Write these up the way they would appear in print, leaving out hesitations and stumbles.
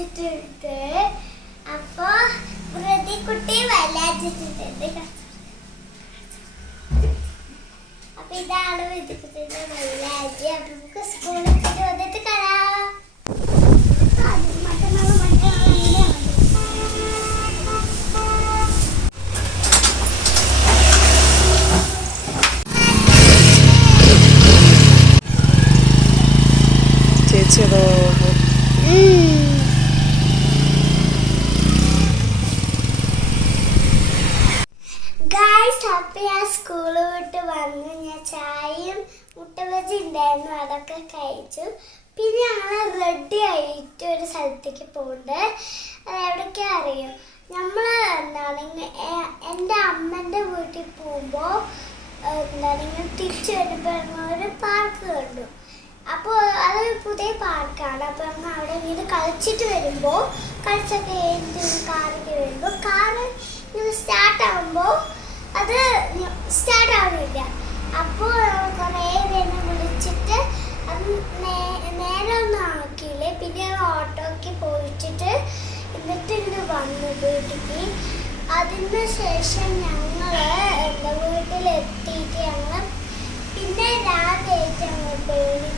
വെച്ചിട്ടുണ്ട്. അപ്പൊ വൃതിക്കുട്ടി വല്ലാച്ചിട്ടുണ്ട്. അപ്പൊ ഇതാണ് വൃതിക്കുട്ടിയുടെ വല്ലാജി. അപ്പൊ നമുക്ക് സ്കൂളിൽ വന്നിട്ട് കാണാം. ചേച്ചിയോ അപ്പൊ ഞാൻ സ്കൂള് വിട്ട് വന്ന് ഞാൻ ചായയും മുട്ടബജി ഉണ്ടായിരുന്നു, അതൊക്കെ കഴിച്ചു. പിന്നെ ഞങ്ങൾ റെഡി ആയിട്ട് ഒരു സ്ഥലത്തേക്ക് പോകുന്നുണ്ട്. അത് എവിടേക്കാ അറിയോ? നമ്മൾ എൻ്റെ അമ്മൻ്റെ വീട്ടിൽ പോകുമ്പോൾ ഇങ്ങനെ തിരിച്ചു വരുമ്പോൾ ഒരു പാർക്ക് കണ്ടു. അപ്പോൾ അതൊരു പുതിയ പാർക്കാണ്. അപ്പോൾ നമ്മൾ അവിടെ ഇങ്ങനെ കളിച്ചിട്ട് വരുമ്പോൾ കളിച്ചൊക്കെ കഴിഞ്ഞിട്ട് കാറിൽ വരുമ്പോൾ കാറ് ഇങ്ങനെ സ്റ്റാർട്ടാകുമ്പോൾ അത് സ്റ്റാർട്ട് ആവുന്നില്ല. അപ്പോൾ കുറേ പേരെ വിളിച്ചിട്ട് അത് നേരെ ഒന്നും ആക്കിയില്ലേ. പിന്നെ ഓട്ടോയ്ക്ക് പോയിട്ടിട്ട് എന്നിട്ട് ഇങ്ങനെ വന്നു വീട്ടിലേക്ക്. അതിന് ശേഷം ഞങ്ങൾ വീട്ടിലെത്തിയിട്ട് ഞങ്ങൾ പിന്നെ രാവിലെയായിട്ട് ഞങ്ങൾ പോയി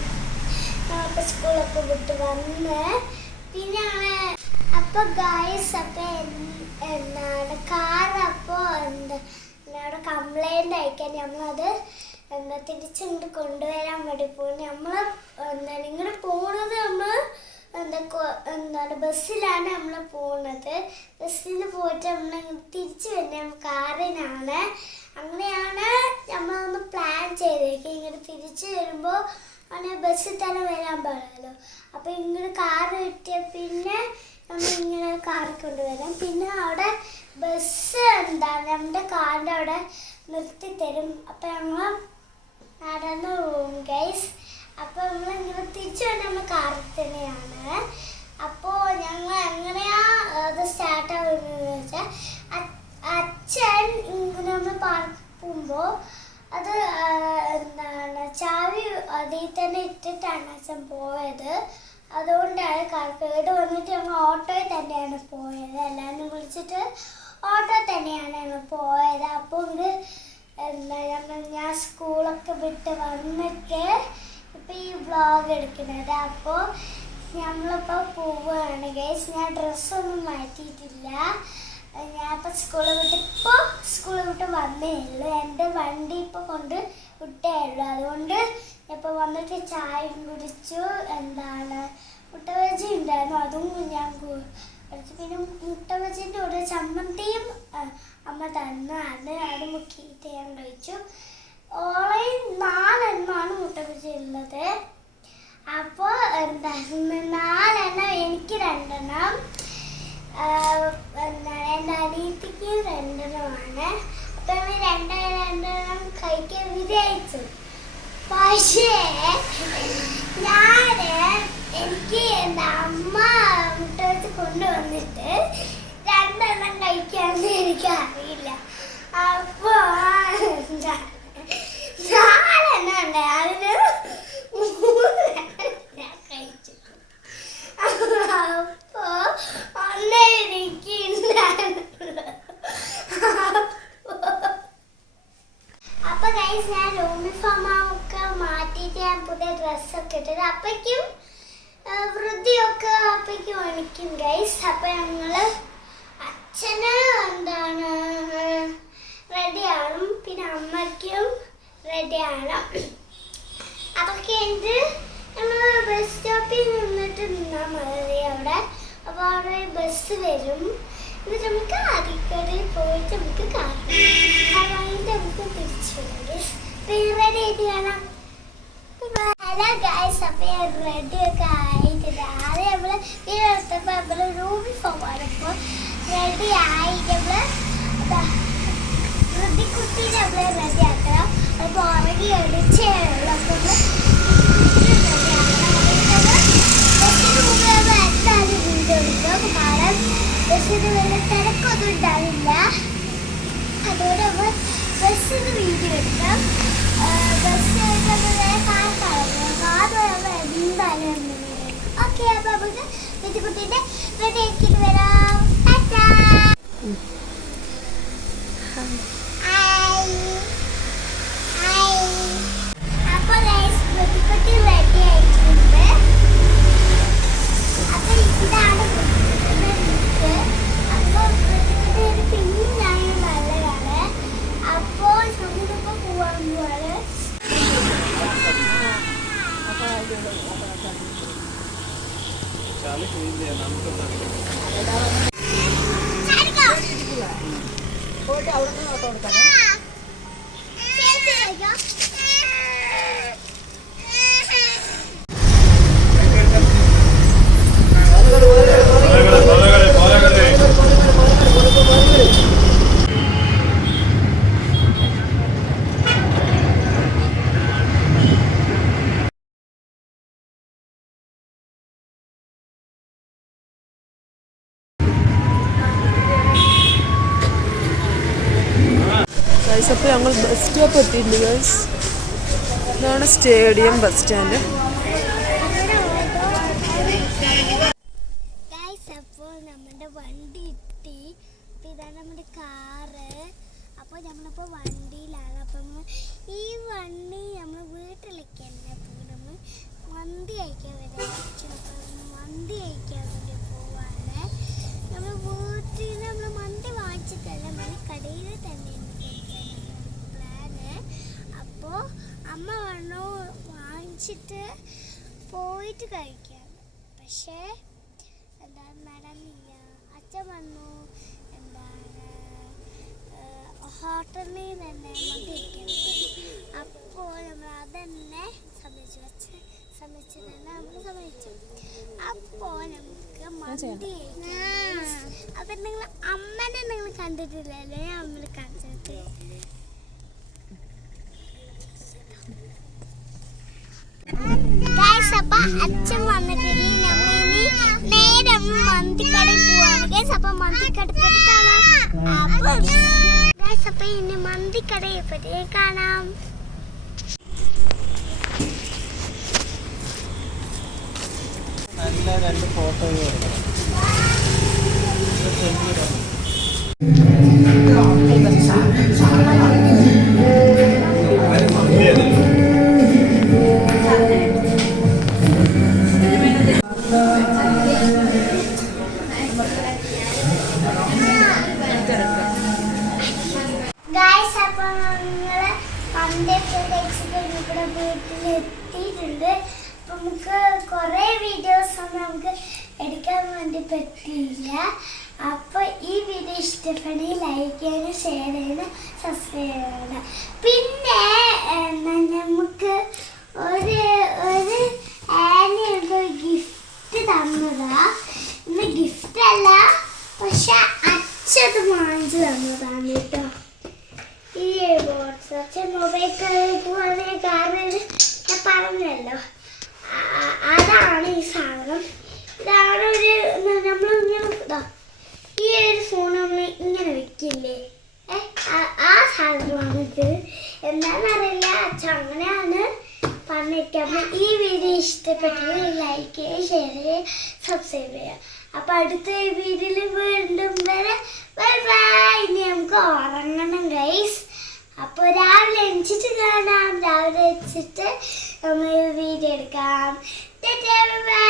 സ്കൂളൊക്കെ വിട്ട് വന്ന് പിന്നെ ഞങ്ങൾ അപ്പോൾ ഗായ്സ് അപ്പം എന്താണ് കാർ അപ്പോൾ അവിടെ കംപ്ലൈൻ്റ് അയക്കാൻ നമ്മളത് തിരിച്ചിങ്ങോട്ട് കൊണ്ടുവരാൻ വേണ്ടി പോകും. നമ്മൾ ഇങ്ങനെ പോകുന്നത് നമ്മൾ എന്താണ് ബസ്സിലാണ് നമ്മൾ പോകുന്നത്. ബസ്സിൽ പോയിട്ട് നമ്മൾ തിരിച്ചു വരുന്നത് കാറിനാണ്. അങ്ങനെയാണ് നമ്മളൊന്ന് പ്ലാൻ ചെയ്തേക്കുക. ഇങ്ങനെ തിരിച്ചു വരുമ്പോൾ അങ്ങനെ ബസ്സിൽ തന്നെ വരാൻ പാടില്ലല്ലോ. അപ്പോൾ ഇങ്ങനെ കാറ് കിട്ടിയ പിന്നെ നമ്മൾ ഇങ്ങനെ കാറിൽ കൊണ്ടുവരാം. പിന്നെ അവിടെ ബസ് നമ്മുടെ കാറിൻ്റെ അവിടെ നിർത്തി തരും. അപ്പം ഞങ്ങൾ നടന്നു പോകും ഗൈസ്. അപ്പോൾ നമ്മളിങ്ങനെ തിരിച്ചു വന്ന് നമ്മൾ കാറിൽ തന്നെയാണ്. അപ്പോൾ ഞങ്ങൾ എങ്ങനെയാണ് അത് സ്റ്റാർട്ടാവുന്നതെന്ന് വെച്ചാൽ അച്ഛൻ ഇങ്ങനെ നമ്മൾ പാർക്ക് പോകുമ്പോൾ അത് ചാവി അതിൽ തന്നെ ഇട്ടിട്ടാണ് അച്ഛൻ പോയത്. അതുകൊണ്ടാണ് കാർ കേട് വന്നിട്ട് ഞങ്ങൾ ഓട്ടോയിൽ തന്നെയാണ് പോയത്. എല്ലാവരും വിളിച്ചിട്ട് ഓട്ടോ തന്നെയാണ് ഞങ്ങൾ പോയത്. അപ്പോൾ ഞാൻ സ്കൂളൊക്കെ വിട്ട് വന്നിട്ട് ഇപ്പോൾ ഈ വ്ളോഗ് എടുക്കുന്നത്. അപ്പോൾ നമ്മളിപ്പോൾ പോവുകയാണ് ഗൈസ്. ഞാൻ ഡ്രസ്സൊന്നും മാറ്റിയിട്ടില്ല. ഞാനിപ്പോൾ സ്കൂളിൽ വിട്ട് വന്നേ ഉള്ളൂ. എൻ്റെ വണ്ടി ഇപ്പോൾ കൊണ്ട് വിട്ടേ ഉള്ളൂ. അതുകൊണ്ട് ഇപ്പോൾ വന്നിട്ട് ചായയും കുടിച്ചു. മുട്ടബജി ഉണ്ടായിരുന്നു, അതും ഞാൻ കഴിച്ചു. പിന്നെ മുട്ടബജിൻ്റെ കൂടെ ചമ്മന്തിയും അമ്മ തന്നു. അത് മുക്കിയിട്ട് ഞാൻ കഴിച്ചു. ഓളയിൽ 4 എണ്ണമാണ് മുട്ടബജി ഉള്ളത്. അപ്പോൾ 4 എണ്ണം, എനിക്ക് 2 എണ്ണം, എൻ്റെ അനിയത്തിക്ക് 2 എണ്ണമാണ്. അപ്പോൾ ഞങ്ങൾ 2 എണ്ണം കഴിക്കാൻ വിചാരിച്ചു. പക്ഷേ എനിക്ക് അമ്മ മുട്ട വെച്ച് കൊണ്ടുവന്നിട്ട് 2 എണ്ണം കഴിക്കാമെന്ന് എനിക്കറിയില്ല. അപ്പോൾ 4 എണ്ണം ഉണ്ട്, അതിന് 3 എണ്ണം ഞാൻ കഴിച്ചു. അപ്പോൾ ഒന്നേ എനിക്ക് അപ്പോൾ ഗൈസ് ഞാൻ യൂണിഫോമൊക്കെ മാറ്റിയിട്ട് ഞാൻ പുതിയ ഡ്രസ്സൊക്കെ ഇട്ടത്. അപ്പോഴേക്കും വൃത്തിയൊക്കെ അപ്പോഴേക്കും എണിക്കും ഗൈസ്. അപ്പോൾ ഞങ്ങൾ അച്ഛന് റെഡിയാണ്, പിന്നെ അമ്മയ്ക്കും റെഡിയാണ്. അതൊക്കെ ഉണ്ട്. നമ്മൾ ബസ് സ്റ്റോപ്പിൽ നിന്നിട്ട് നിന്നാൽ മതി അവിടെ. അപ്പോൾ അവിടെ ബസ് വരും. എന്നിട്ട് നമുക്ക് ആദ്യക്കടെ പോയിട്ട് നമുക്ക് കാണാം. നമുക്ക് തിരിച്ചു വരും. പിന്നെ റെഡി ആയിട്ട് കാണാം. ഹലോ ഗൈസ്, അപ്പോൾ ഞാൻ റെഡിയൊക്കെ ആയിട്ടുണ്ട്. ആദ്യം നമ്മൾ വീടെടുത്തപ്പോൾ നമ്മൾ യൂണിഫോമാണ്. ഇപ്പോൾ റെഡി ആയിട്ട് നമ്മൾ വൃതിക്കുട്ടി നമ്മൾ റെഡി ആക്കണം. അപ്പോൾ ഉറങ്ങി അടിച്ചേ ഉള്ളൂ. അപ്പോൾ ബസ്സിന് മുമ്പ് നമ്മൾ എന്തായാലും വീഡിയോ എടുക്കും. കാരണം ബസ്സിന് വലിയ തിരക്കൊന്നും ഉണ്ടാവില്ല. അതുകൊണ്ട് നമ്മൾ ബസ്സിന് വീഡിയോ എടുക്കാം. ബസ് കാർ എന്തായാലും ഓക്കെ. അപ്പോൾ നമുക്ക് സ്മൃതിക്കുട്ടീൻ്റെ റെഡി ആക്കിയിട്ട് വരാം. അപ്പോൾ സ്മൃതിക്കുട്ടി റെഡി ആയിട്ടുണ്ട്. അപ്പോൾ ഇതാണ് അപ്പോൾ സ്മൃതിക്കുട്ടി പിന്നെയാണ് നല്ലതാണ്. അപ്പോൾ നമ്മളിപ്പോൾ പോവാൻ പോവാണ്. പോയിട്ട് അവിടെ നിന്ന് നോക്കാൻ കൊടുക്കാം. അപ്പോൾ ഞങ്ങൾ ബസ് സ്റ്റോപ്പ് എത്തിയിട്ടുണ്ട് ഗൈസ്. ഇതാണ് സ്റ്റേഡിയം ബസ് സ്റ്റാൻഡ്. അപ്പോൾ നമ്മുടെ വണ്ടി കിട്ടി. ഇതാണ് നമ്മുടെ കാറ്. അപ്പോൾ നമ്മളിപ്പോൾ വണ്ടിയിലാണ്. അപ്പം ഈ വണ്ടി നമ്മൾ വീട്ടിലേക്ക് തന്നെ പോകും. നമ്മൾ മന്തി കഴിക്കാൻ മന്തി കഴിക്കാൻ വേണ്ടി പോവാണ്. നമ്മൾ വീട്ടിൽ നമ്മൾ മന്തി വാങ്ങിച്ചിട്ടല്ല, നമ്മൾ കടയിൽ തന്നെ പ്ലാന്. അപ്പോൾ അമ്മ പറഞ്ഞു വാങ്ങിച്ചിട്ട് പോയിട്ട് കഴിക്കാൻ. പക്ഷേ എന്താണ് നടന്നില്ല. അച്ഛൻ വന്നു എന്താണ് ഹോട്ടലിൽ തന്നെ മന്തി കഴിക്കാൻ. അപ്പോൾ നമ്മൾ അതന്നെ സമ്മതിച്ചു. അച്ഛൻ സമ്മതിച്ചു തന്നെ നമ്മൾ സമ്മതിച്ചു. അപ്പോൾ നമുക്ക് മന്തി അപ്പം നിങ്ങൾ അമ്മനെ നിങ്ങൾ കണ്ടിട്ടില്ലല്ലേ? നമ്മൾ കണ്ടിട്ട് അപ്പൊ അച്ഛൻ വന്നിട്ടിനി നമ്മളിനി നേരെ മന്തിക്കടയിൽ പോവാണ്. അപ്പൊ മന്തിക്കടയിൽ പറ്റി കാണാം. അപ്പൊ ഇനി മന്തിക്കടയിൽ പറ്റി കാണാം. നല്ല രണ്ട് ഫോട്ടോകൾ വീട്ടിലെത്തിയിട്ടുണ്ട്. അപ്പം നമുക്ക് കുറേ വീഡിയോസൊന്നും നമുക്ക് എടുക്കാൻ വേണ്ടി പറ്റിയില്ല. അപ്പോൾ ഈ വീഡിയോ ഇഷ്ടപ്പെടുകയും ലൈക്ക് ചെയ്യാനും ഷെയർ ചെയ്യാനും സബ്സ്ക്രൈബ് ചെയ്യണം. പിന്നെ നമുക്ക് ഒരു ആനിയുടെ ഗിഫ്റ്റ് തന്നതാ. ഇന്ന് ഗിഫ്റ്റ് അല്ല, പക്ഷെ അച്ഛത് വാങ്ങിച്ചു തന്നതാണ് കേട്ടോ. ഈ ബോർഡ്സ് അച്ഛൻ മൊബൈൽ കളിക്കുവാണ്. കാരണം ഞാൻ പറഞ്ഞല്ലോ, അതാണ് ഈ സാധനം. ഇതാണ് ഒരു നമ്മളിങ്ങനെ ഈ ഒരു ഫോൺ നമ്മൾ ഇങ്ങനെ വെക്കില്ലേ, ആ സാധനമാണ് ഇത്. എന്താണെന്നറിയില്ല, അച്ഛൻ അങ്ങനെയാണ് പറഞ്ഞിരിക്കുക. അപ്പം ഈ വീഡിയോ ഇഷ്ടപ്പെട്ടെങ്കിൽ ലൈക്ക് ചെയ്യുക, ഷെയർ ചെയ്യുക, സബ്സ്ക്രൈബ് ചെയ്യുക. അപ്പം അടുത്ത വീഡിയോയിൽ വീണ്ടും വരെ ബൈ ബൈ. ഇനി നമുക്ക് ഉറങ്ങണം ഗൈസ്. അപ്പോൾ രാവിലെ എണിച്ചിട്ട് കാണാം. രാവിലെ വെച്ചിട്ട് നമ്മൾ വീഡിയോ എടുക്കാം. ബൈ.